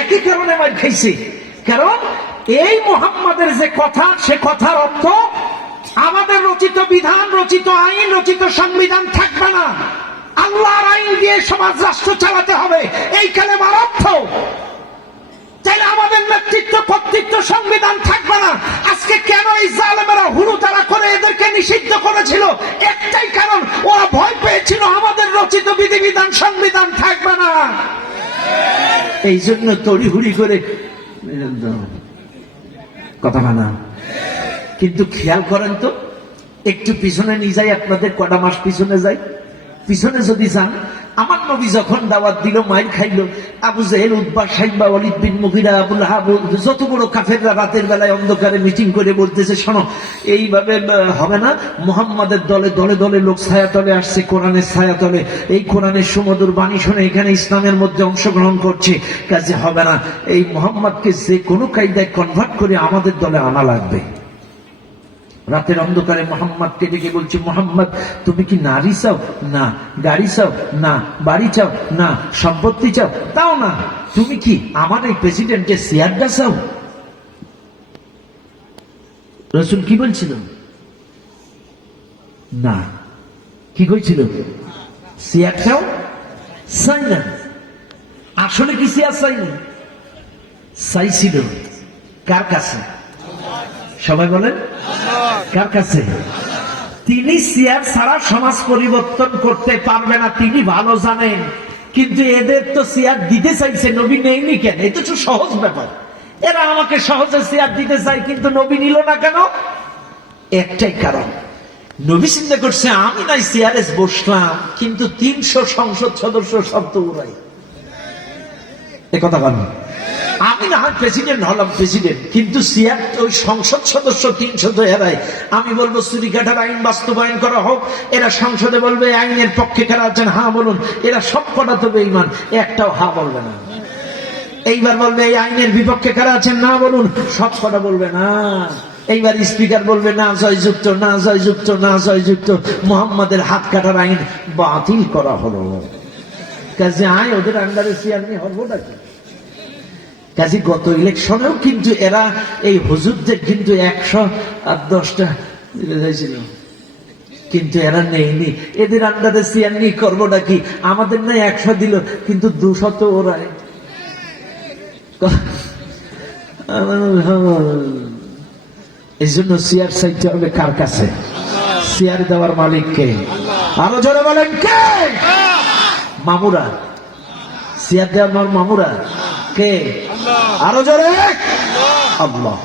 একই কারণে মার খাইছে। কারণ এই মুহাম্মাদের যে কথা, সে কথার অর্থ আমাদের রচিত বিধান, রচিত আইন, রচিত সংবিধান থাকবে না, আল্লাহর আইন দিয়ে সমাজ রাষ্ট্র চালাতে হবে, এই কালেমার অর্থ। তাইলে আমাদের নেতৃত্ব, কর্তৃত্ব, সংবিধান থাকবে না। আজকে কেন এই জালেমেরা হুড়োতাড়া করে এদেরকে নিষিদ্ধ করেছিল? একটাই কারণ, ওরা ভয় পেয়েছিল আমাদের রচিত বিধিবিধান, সংবিধান থাকবে না। এই জন্য তড়িহুড়ি করে কথা মানা। কিন্তু খেয়াল করেন তো, একটু পিছনে নিয়ে যাই, আপনাদের কটা মাস পিছনে যাই। পিছনে যদি যান, আমার নবী যখন দাওয়াত দিল, মাইর খাইল, আবু জেহেল, উতবা, সাইবা, ওয়ালিদ বিন মুগিরা, আবুল আহাব, যত বড় কাফেররা রাতের বেলায় অন্ধকারে মিটিং করে বলতেছে, শোনো, এইভাবে হবে না, মুহাম্মাদের দলে দলে দলে লোক ছায়াতলে আসছে, কোরআনের ছায়াতলে, এই কোরআনের সুমধুর বাণী শুনে এখানে ইসলামের মধ্যে অংশগ্রহণ করছে, কাজে হবে না, এই মুহাম্মাদকে যে কোনো কায়দায় কনভার্ট করে আমাদের দলে আনা লাগবে। রাতের অন্ধকারে মুহাম্মাদকে ডেকে বলছে, মুহাম্মদ, তুমি কি নারী চাও? না। গাড়ি চাও? না। বাড়ি চাও? না। সম্পত্তি চাও? তাও না। তুমি কি আমার এই প্রেসিডেন্টের চেয়ারটা চাও? রাসূল কি বলছিল? না। কি কইছিল? চেয়ারটাও চাই না। আসলে কি চেয়ার চাইনি? চাইছিল কার কাছে? সবাই বলেন, কার কাছে? তিনি চেয়ার ছাড়া সমাজ পরিবর্তন করতে পারবে না, তিনি ভালো জানেন। কিন্তু এদের তো চেয়ার দিতে চাইছে, নবী নেইনি কেন? এটা তো সহজ ব্যাপার। এরা আমাকে সহজে চেয়ার দিতে চাই, কিন্তু নবী নিল না কেন? একটাই কারণ, নবী চিন্তা করছে, আমি নাই চেয়ারে বসলাম, কিন্তু 300 সংসদ সদস্য সব তো ওরাই। এ কথা বলেন, আমি না হয় প্রেসিডেন্ট হলাম, প্রেসিডেন্ট, কিন্তু চেয়ার ওই সংসদ সদস্য 300 তো এরাই। আমি বলবো চুরি কাটার আইন বাস্তবায়ন করা হোক, এরা সংসদে বলবে আইনের পক্ষে কারা আছেন হা বলুন, এরা সব কটা তো বেঈমান, একটাও হা বলবে না। এইবার বলবে এই আইনের বিপক্ষে কারা আছেন, না বলুন, সব কটা বলবে না। এইবার স্পিকার বলবে না জয়যুক্ত, না জয়যুক্ত, না জয়যুক্ত, মুহাম্মাদের হাত কাটার আইন বাতিল করা হলো। কাজে আয় ওদের আন্ডারে চেয়ার নিয়ে হবটা কি? কাজে গত ইলেকশনেও কিন্তু এরা এই হুজুরদের কিন্তু 110টা হয়েছিল, কিন্তু এরা নেইনি। এদের আন্ডারে চেয়ার নিয়ে করবোটা কি? আমাদের না 100 দিল, কিন্তু 200 তো ওরাই। এই জন্য চেয়ার চাইতে হবে কার কাছে? চেয়ার দেওয়ার মালিক কে? আরো জোরে বলেন কে? মামুরা। চেয়ার দেওয়ার মামুরা কে? আরো জোরে, আল্লাহ।